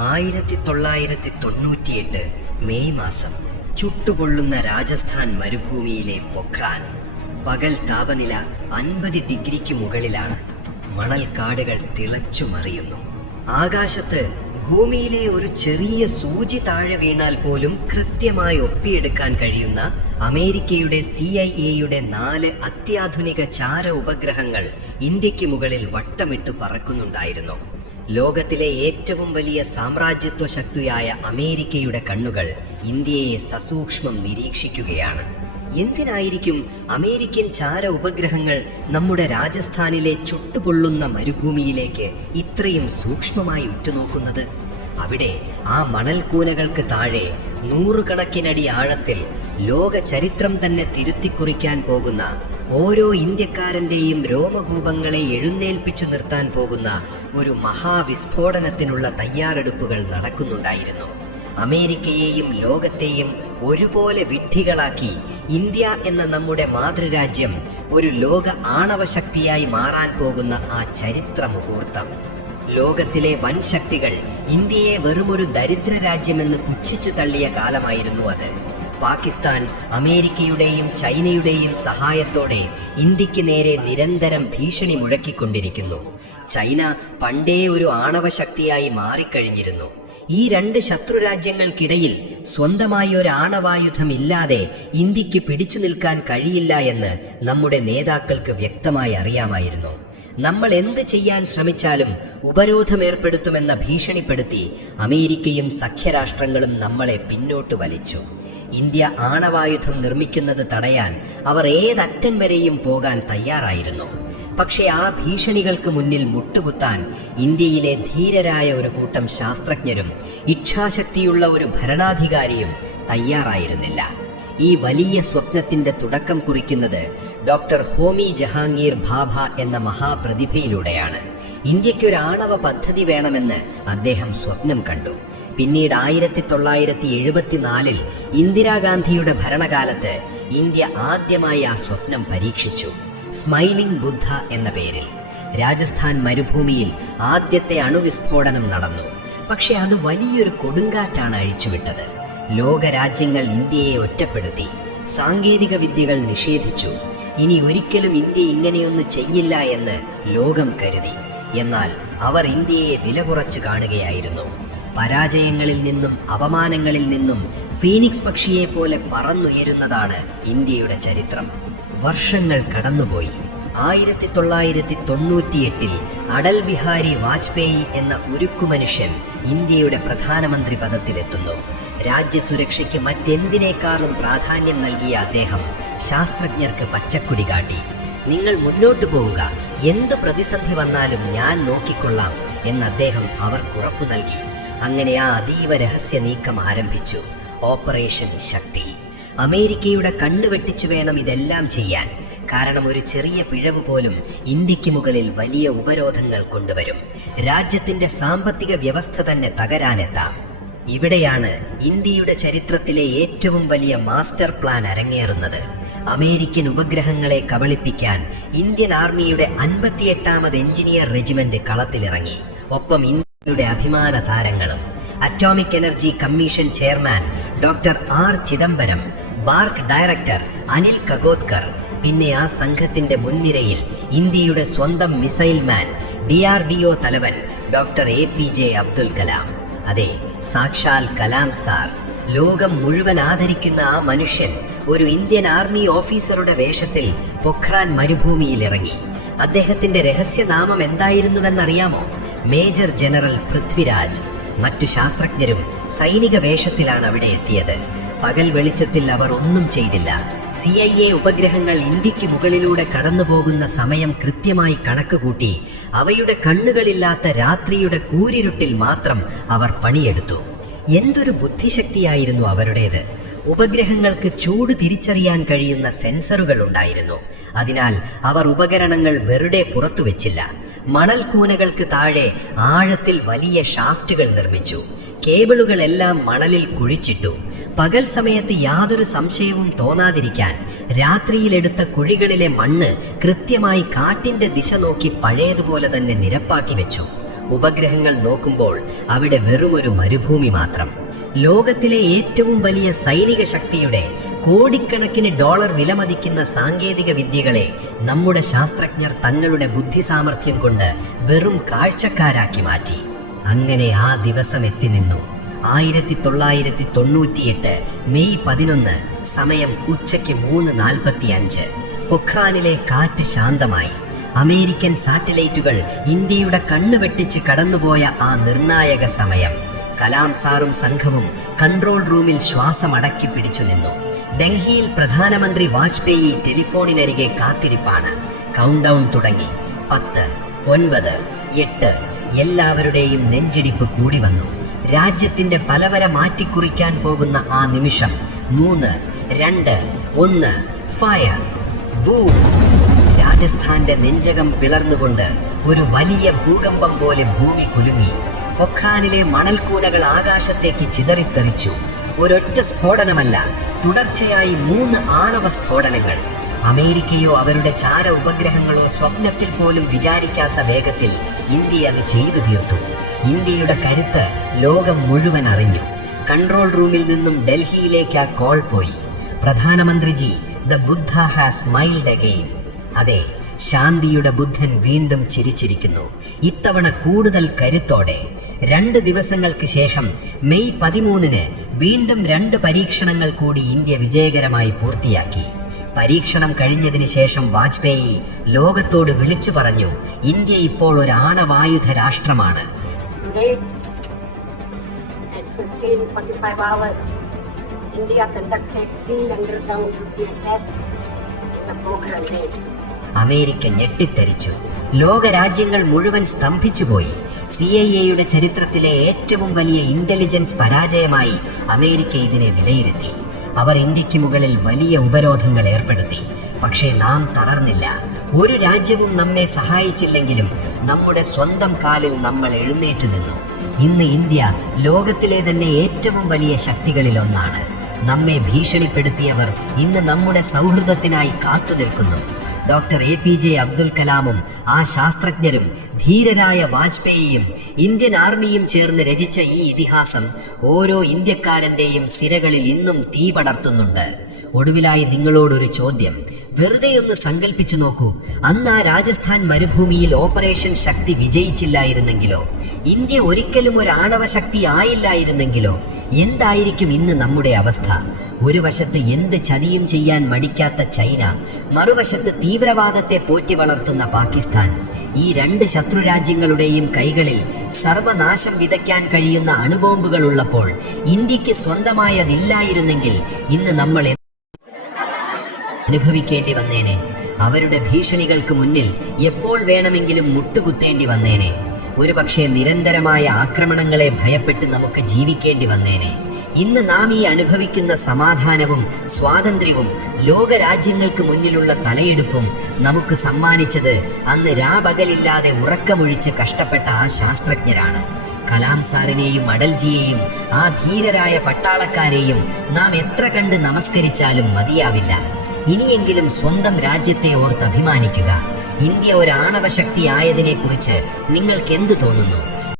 1998 May മാസം ചുട്ടുപൊള്ളുന്ന രാജസ്ഥാൻ മരുഭൂമിയിലെ പൊഖ്രാൻ. പകൽ താപനില 50 ഡിഗ്രിക്ക് മുകളിലാണ്. മണൽക്കാടുകൾ തിളച്ചു മറിയുന്നു. ആകാശത്ത് ഭൂമിയിലെ ഒരു ചെറിയ സൂചി താഴെ വീണാൽ പോലും കൃത്യമായി ഒപ്പിയെടുക്കാൻ കഴിയുന്ന അമേരിക്കയുടെ CIA-യുടെ 4 അത്യാധുനിക ചാര ഉപഗ്രഹങ്ങൾ ഇന്ത്യക്ക് മുകളിൽ വട്ടമിട്ട് പറക്കുന്നുണ്ടായിരുന്നു. ലോകത്തിലെ ഏറ്റവും വലിയ സാമ്രാജ്യത്വ ശക്തിയായ അമേരിക്കയുടെ കണ്ണുകൾ ഇന്ത്യയെ സസൂക്ഷ്മം നിരീക്ഷിക്കുകയാണ്. എന്തിനായിരിക്കും അമേരിക്കൻ ചാര ഉപഗ്രഹങ്ങൾ നമ്മുടെ രാജസ്ഥാനിലെ ചുട്ടുപൊള്ളുന്ന മരുഭൂമിയിലേക്ക് ഇത്രയും സൂക്ഷ്മമായി ഉറ്റുനോക്കുന്നത്? അവിടെ ആ മണൽക്കൂനകൾക്ക് താഴെ 100 കണക്കിനടി ആഴത്തിൽ ലോക ചരിത്രം തന്നെ തിരുത്തിക്കുറിക്കാൻ പോകുന്ന, ഓരോ ഇന്ത്യക്കാരൻ്റെയും രോമകൂപങ്ങളെ എഴുന്നേൽപ്പിച്ചു നിർത്താൻ പോകുന്ന ഒരു മഹാവിസ്ഫോടനത്തിനുള്ള തയ്യാറെടുപ്പുകൾ നടക്കുന്നുണ്ടായിരുന്നു. അമേരിക്കയെയും ലോകത്തെയും ഒരുപോലെ വിഡ്ഢികളാക്കി ഇന്ത്യ എന്ന നമ്മുടെ മാതൃരാജ്യം ഒരു ലോക ആണവശക്തിയായി മാറാൻ പോകുന്ന ആ ചരിത്ര മുഹൂർത്തം. ലോകത്തിലെ വൻ ശക്തികൾ ഇന്ത്യയെ വെറുമൊരു ദരിദ്ര രാജ്യമെന്ന് പുച്ഛിച്ചു തള്ളിയ കാലമായിരുന്നു അത്. പാകിസ്ഥാൻ അമേരിക്കയുടെയും ചൈനയുടെയും സഹായത്തോടെ ഇന്ത്യക്ക് നേരെ നിരന്തരം ഭീഷണി മുഴക്കിക്കൊണ്ടിരിക്കുന്നു. ചൈന പണ്ടേ ഒരു ആണവശക്തിയായി മാറിക്കഴിഞ്ഞിരുന്നു. ഈ 2 ശത്രുരാജ്യങ്ങൾക്കിടയിൽ സ്വന്തമായി ഒരു ആണവായുധമില്ലാതെ ഇന്ത്യക്ക് പിടിച്ചു നിൽക്കാൻ കഴിയില്ല എന്ന് നമ്മുടെ നേതാക്കൾക്ക് വ്യക്തമായി അറിയാമായിരുന്നു. നമ്മൾ എന്ത് ചെയ്യാൻ ശ്രമിച്ചാലും ഉപരോധമേർപ്പെടുത്തുമെന്ന ഭീഷണിപ്പെടുത്തി അമേരിക്കയും സഖ്യരാഷ്ട്രങ്ങളും നമ്മളെ പിന്നോട്ട് വലിച്ചു. ഇന്ത്യ ആണവായുധം നിർമ്മിക്കുന്നത് തടയാൻ അവർ ഏതറ്റം വരെയും പോകാൻ തയ്യാറായിരുന്നു. പക്ഷേ ആ ഭീഷണികൾക്ക് മുന്നിൽ മുട്ടുകുത്താൻ ഇന്ത്യയിലെ ധീരരായ ഒരു കൂട്ടം ശാസ്ത്രജ്ഞരും ഇച്ഛാശക്തിയുള്ള ഒരു ഭരണാധികാരിയും തയ്യാറായിരുന്നില്ല. ഈ വലിയ സ്വപ്നത്തിന്റെ തുടക്കം കുറിക്കുന്നത് ഡോക്ടർ ഹോമി ജഹാംഗീർ ഭാഭ എന്ന മഹാപ്രതിഭയിലൂടെയാണ്. ഇന്ത്യക്കൊരു ആണവ പദ്ധതി വേണമെന്ന് അദ്ദേഹം സ്വപ്നം കണ്ടു. പിന്നീട് 1974 ഇന്ദിരാഗാന്ധിയുടെ ഭരണകാലത്ത് ഇന്ത്യ ആദ്യമായി ആ സ്വപ്നം പരീക്ഷിച്ചു. സ്മൈലിംഗ് ബുദ്ധ എന്ന പേരിൽ രാജസ്ഥാൻ മരുഭൂമിയിൽ ആദ്യത്തെ അണുവിസ്ഫോടനം നടന്നു. പക്ഷെ അത് വലിയൊരു കൊടുങ്കാറ്റാണ് അഴിച്ചുവിട്ടത്. ലോകരാജ്യങ്ങൾ ഇന്ത്യയെ ഒറ്റപ്പെടുത്തി, സാങ്കേതിക വിദ്യകൾ നിഷേധിച്ചു. ഇനി ഒരിക്കലും ഇന്ത്യ ഇങ്ങനെയൊന്ന് ചെയ്യില്ല എന്ന് ലോകം കരുതി. എന്നാൽ അവർ ഇന്ത്യയെ വില കുറച്ച് കാണുകയായിരുന്നു. പരാജയങ്ങളിൽ നിന്നും അപമാനങ്ങളിൽ നിന്നും ഫീനിക്സ് പക്ഷിയെ പോലെ പറന്നുയരുന്നതാണ് ഇന്ത്യയുടെ ചരിത്രം. വർഷങ്ങൾ കടന്നുപോയി. 1998 അടൽ ബിഹാരി വാജ്പേയി എന്ന ഉരുക്കു മനുഷ്യൻ ഇന്ത്യയുടെ പ്രധാനമന്ത്രി പദത്തിലെത്തുന്നു. രാജ്യസുരക്ഷയ്ക്ക് മറ്റെന്തിനേക്കാളും പ്രാധാന്യം നൽകിയ അദ്ദേഹം ശാസ്ത്രജ്ഞർക്ക് പച്ചക്കൊടി കാട്ടി. നിങ്ങൾ മുന്നോട്ടു പോവുക, എന്ത് പ്രതിസന്ധി വന്നാലും ഞാൻ നോക്കിക്കൊള്ളാം എന്ന് അദ്ദേഹം അവർക്ക് ഉറപ്പു നൽകി. അങ്ങനെ ആ അതീവ രഹസ്യ നീക്കം ആരംഭിച്ചു, ഓപ്പറേഷൻ ശക്തി. അമേരിക്കയുടെ കണ്ണ് വെട്ടിച്ചു വേണം ഇതെല്ലാം ചെയ്യാൻ. കാരണം ഒരു ചെറിയ പിഴവ് പോലും ഇന്ത്യക്ക് മുകളിൽ വലിയ ഉപരോധങ്ങൾ കൊണ്ടുവരും. രാജ്യത്തിന്റെ സാമ്പത്തിക വ്യവസ്ഥ തന്നെ തകരാനെത്താം. ഇവിടെയാണ് ഇന്ത്യയുടെ ചരിത്രത്തിലെ ഏറ്റവും വലിയ മാസ്റ്റർ പ്ലാൻ അരങ്ങേറുന്നത്. അമേരിക്കൻ ഉപഗ്രഹങ്ങളെ കബളിപ്പിക്കാൻ ഇന്ത്യൻ ആർമിയുടെ 58ാമത് എഞ്ചിനീയർ റെജിമെന്റ് കളത്തിലിറങ്ങി. ഒപ്പം ഇന്ത്യയുടെ അഭിമാന താരങ്ങളും. Atomic energy commission chairman doctor R Chidambaram, BARC director Anil Kakodkar, പിന്നെ ആ സംഘത്തിന്റെ മുൻനിരയിൽ ഇന്ത്യയുടെ സ്വന്തം മിസൈൽ മാൻ DRDO തലവൻ ഡോക്ടർ APJ അബ്ദുൽ കലാം. അതെ, സാക്ഷാൽ കലാം സാർ. ലോകം മുഴുവൻ ആദരിക്കുന്ന ആ മനുഷ്യൻ ഒരു ഇന്ത്യൻ ആർമി ഓഫീസറുടെ വേഷത്തിൽ പൊഖ്രാൻ മരുഭൂമിയിൽ ഇറങ്ങി. അദ്ദേഹത്തിന്റെ രഹസ്യനാമം എന്തായിരുന്നുവെന്നറിയാമോ? Major general Prithviraj. മറ്റു ശാസ്ത്രജ്ഞരും സൈനിക വേഷത്തിലാണ് അവിടെ എത്തിയത്. പകൽ വെളിച്ചത്തിൽ അവർ ഒന്നും ചെയ്തില്ല. CIA ഉപഗ്രഹങ്ങൾ ഇന്ത്യക്ക് മുകളിലൂടെ കടന്നുപോകുന്ന സമയം കൃത്യമായി കണക്കുകൂട്ടി അവയുടെ കണ്ണുകളില്ലാത്ത രാത്രിയുടെ കൂരിരുട്ടിൽ മാത്രം അവർ പണിയെടുത്തു. എന്തൊരു ബുദ്ധിശക്തിയായിരുന്നു അവരുടേത്! ഉപഗ്രഹങ്ങൾക്ക് ചൂട് തിരിച്ചറിയാൻ കഴിയുന്ന സെൻസറുകൾ ഉണ്ടായിരുന്നു. അതിനാൽ അവർ ഉപകരണങ്ങൾ വെറുതെ പുറത്തുവെച്ചില്ല. മണൽക്കൂനകൾക്ക് താഴെ ആഴത്തിൽ വലിയ ഷാഫ്റ്റുകൾ നിർമ്മിച്ചു. കേബിളുകളെല്ലാം മണലിൽ കുഴിച്ചിട്ടു. പകൽ സമയത്ത് യാതൊരു സംശയവും തോന്നാതിരിക്കാൻ രാത്രിയിലെടുത്ത കുഴികളിലെ മണ്ണ് കൃത്യമായി കാറ്റിന്റെ ദിശ നോക്കി പഴയതുപോലെ തന്നെ നിരപ്പാക്കി വെച്ചു. ഉപഗ്രഹങ്ങൾ നോക്കുമ്പോൾ അവിടെ വെറുമൊരു മരുഭൂമി മാത്രം. ലോകത്തിലെ ഏറ്റവും വലിയ സൈനിക ശക്തിയുടെ കോടിക്കണക്കിന് ഡോളർ വിലമതിക്കുന്ന സാങ്കേതിക വിദ്യകളെ നമ്മുടെ ശാസ്ത്രജ്ഞർ തങ്ങളുടെ ബുദ്ധിസാമർഥ്യം കൊണ്ട് വെറും കാഴ്ചക്കാരാക്കി മാറ്റി. അങ്ങനെ ആ ദിവസം എത്തി നിന്നു. 1998 മെയ് 11, സമയം ഉച്ചയ്ക്ക് 3:45. പൊഖ്രാനിലെ കാറ്റ് ശാന്തമായി. അമേരിക്കൻ സാറ്റലൈറ്റുകൾ ഇന്ത്യയുടെ കണ്ണ് വെട്ടിച്ച് കടന്നുപോയ ആ നിർണായക സമയം. കലാം സാറും സംഘവും കൺട്രോൾ റൂമിൽ ശ്വാസമടക്കി പിടിച്ചു നിന്നു. ഡൽഹിയിൽ പ്രധാനമന്ത്രി വാജ്പേയി ടെലിഫോണിനരികെ കാത്തിരിപ്പാണ്. കൗണ്ട് ഡൗൺ തുടങ്ങി. 10, 9, 8. എല്ലാവരുടെയും നെഞ്ചിടിപ്പ് കൂടി വന്നു. രാജ്യത്തിന്റെ പലവര മാറ്റിക്കുറിക്കാൻ പോകുന്ന ആ നിമിഷം. 3, 2, 1. ഫയർ! ബൂം! രാജസ്ഥാന്റെ നെഞ്ചകം പിളർന്നുകൊണ്ട് ഒരു വലിയ ഭൂകമ്പം പോലെ ഭൂമി കുലുങ്ങി. പൊഖ്രാനിലെ മണൽക്കൂനകൾ ആകാശത്തേക്ക് ചിതറിത്തെറിച്ചു. ഒരൊറ്റ സ്ഫോടനമല്ല, തുടർച്ചയായി 3 ആണവ സ്ഫോടനങ്ങൾ. അമേരിക്കയോ അവരുടെ ചാര ഉപഗ്രഹങ്ങളോ സ്വപ്നത്തിൽ പോലും വിചാരിക്കാത്ത വേഗത്തിൽ ഇന്ത്യ അത് ചെയ്തു തീർത്തു. ഇന്ത്യയുടെ കരുത്ത് ലോകം മുഴുവൻ അറിഞ്ഞു. കൺട്രോൾ റൂമിൽ നിന്നും ഡൽഹിയിലേക്ക് ആ കോൾ പോയി. പ്രധാനമന്ത്രിജി, the Buddha has smiled again. അതെ, ശാന്തിയുടെ ബുദ്ധൻ വീണ്ടും ചിരിച്ചിരിക്കുന്നു. ഇത്തവണ കൂടുതൽ കരുത്തോടെ. 2 ദിവസങ്ങൾക്ക് ശേഷം മെയ് 13 വീണ്ടും 2 പരീക്ഷണങ്ങൾ കൂടി ഇന്ത്യ വിജയകരമായി പൂർത്തിയാക്കി. പരീക്ഷണം കഴിഞ്ഞതിന് ശേഷം വാജ്പേയി ലോകത്തോട് വിളിച്ചു പറഞ്ഞു, ഇന്ത്യ ഇപ്പോൾ ഒരു ആണവായുധ രാഷ്ട്രമാണ്. അമേരിക്ക ഞെട്ടിത്തെറിച്ചു. ലോകരാജ്യങ്ങൾ മുഴുവൻ സ്തംഭിച്ചുപോയി. CIA-യുടെ ചരിത്രത്തിലെ ഏറ്റവും വലിയ ഇന്റലിജൻസ് പരാജയമായി അമേരിക്ക ഇതിനെ വിലയിരുത്തി. അവർ ഇന്ത്യക്ക് മുകളിൽ വലിയ ഉപരോധങ്ങൾ ഏർപ്പെടുത്തി. പക്ഷേ നാം തളർന്നില്ല. ഒരു രാജ്യവും നമ്മെ സഹായിച്ചില്ലെങ്കിലും നമ്മുടെ സ്വന്തം കാലിൽ നമ്മൾ എഴുന്നേറ്റു നിന്നു. ഇന്ന് ഇന്ത്യ ലോകത്തിലെ തന്നെ ഏറ്റവും വലിയ ശക്തികളിൽ ഒന്നാണ്. നമ്മെ ഭീഷണിപ്പെടുത്തിയവർ ഇന്ന് നമ്മുടെ സൗഹൃദത്തിനായി കാത്തുനിൽക്കുന്നു. ഡോക്ടർ APJ അബ്ദുൽ കലാമും ആ ശാസ്ത്രജ്ഞരും ധീരരായ വാജ്പേയിയും ഇന്ത്യൻ ആർമിയും ചേർന്ന് രചിച്ച ഈ ഇതിഹാസം ഓരോ ഇന്ത്യക്കാരൻ്റെയും സിരകളിൽ ഇന്നും തീ പടർത്തുന്നുണ്ട്. ഒടുവിലായി നിങ്ങളോടൊരു ചോദ്യം. വെറുതെയൊന്ന് സങ്കല്പിച്ചു നോക്കൂ. അന്ന് ആ രാജസ്ഥാൻ മരുഭൂമിയിൽ ഓപ്പറേഷൻ ശക്തി വിജയിച്ചില്ലായിരുന്നെങ്കിലോ, ഇന്ത്യ ഒരിക്കലും ഒരു ആണവ ശക്തി ആയില്ലായിരുന്നെങ്കിലോ എന്തായിരിക്കും ഇന്ന് നമ്മുടെ അവസ്ഥ? ഒരു വശത്ത് എന്ത് ചതിയും ചെയ്യാൻ മടിക്കാത്ത ചൈന, മറുവശത്ത് തീവ്രവാദത്തെ പോറ്റി വളർത്തുന്ന പാകിസ്ഥാൻ. ഈ 2 ശത്രുരാജ്യങ്ങളുടെയും കൈകളിൽ സർവനാശം വിതയ്ക്കാൻ കഴിയുന്ന അണുബോംബുകൾ ഉള്ളപ്പോൾ ഇന്ത്യക്ക് സ്വന്തമായതില്ലായിരുന്നെങ്കിൽ ഇന്ന് നമ്മൾ അനുഭവിക്കേണ്ടി വന്നേനെ. അവരുടെ ഭീഷണികൾക്ക് മുന്നിൽ എപ്പോൾ വേണമെങ്കിലും മുട്ടുകുത്തേണ്ടി വന്നേനെ. ഒരുപക്ഷെ നിരന്തരമായ ആക്രമണങ്ങളെ ഭയപ്പെട്ട് നമുക്ക് ജീവിക്കേണ്ടി വന്നേനെ. ഇന്ന് നാം ഈ അനുഭവിക്കുന്ന സമാധാനവും സ്വാതന്ത്ര്യവും ലോകരാജ്യങ്ങൾക്ക് മുന്നിലുള്ള തലയെടുപ്പും നമുക്ക് സമ്മാനിച്ചത് അന്ന് രാപകലില്ലാതെ ഉറക്കമൊഴിച്ച് കഷ്ടപ്പെട്ട ആ ശാസ്ത്രജ്ഞരാണ്. കലാം സാറിനെയും അടൽജിയെയും ആ ധീരരായ പട്ടാളക്കാരെയും നാം എത്ര കണ്ട് നമസ്കരിച്ചാലും മതിയാവില്ല. ഇനിയെങ്കിലും സ്വന്തം രാജ്യത്തെ ഓർത്ത് അഭിമാനിക്കുക. ഇന്ത്യ ഒരു ആണവശക്തി ആയതിനെ കുറിച്ച് നിങ്ങൾക്ക് എന്ത് തോന്നുന്നു?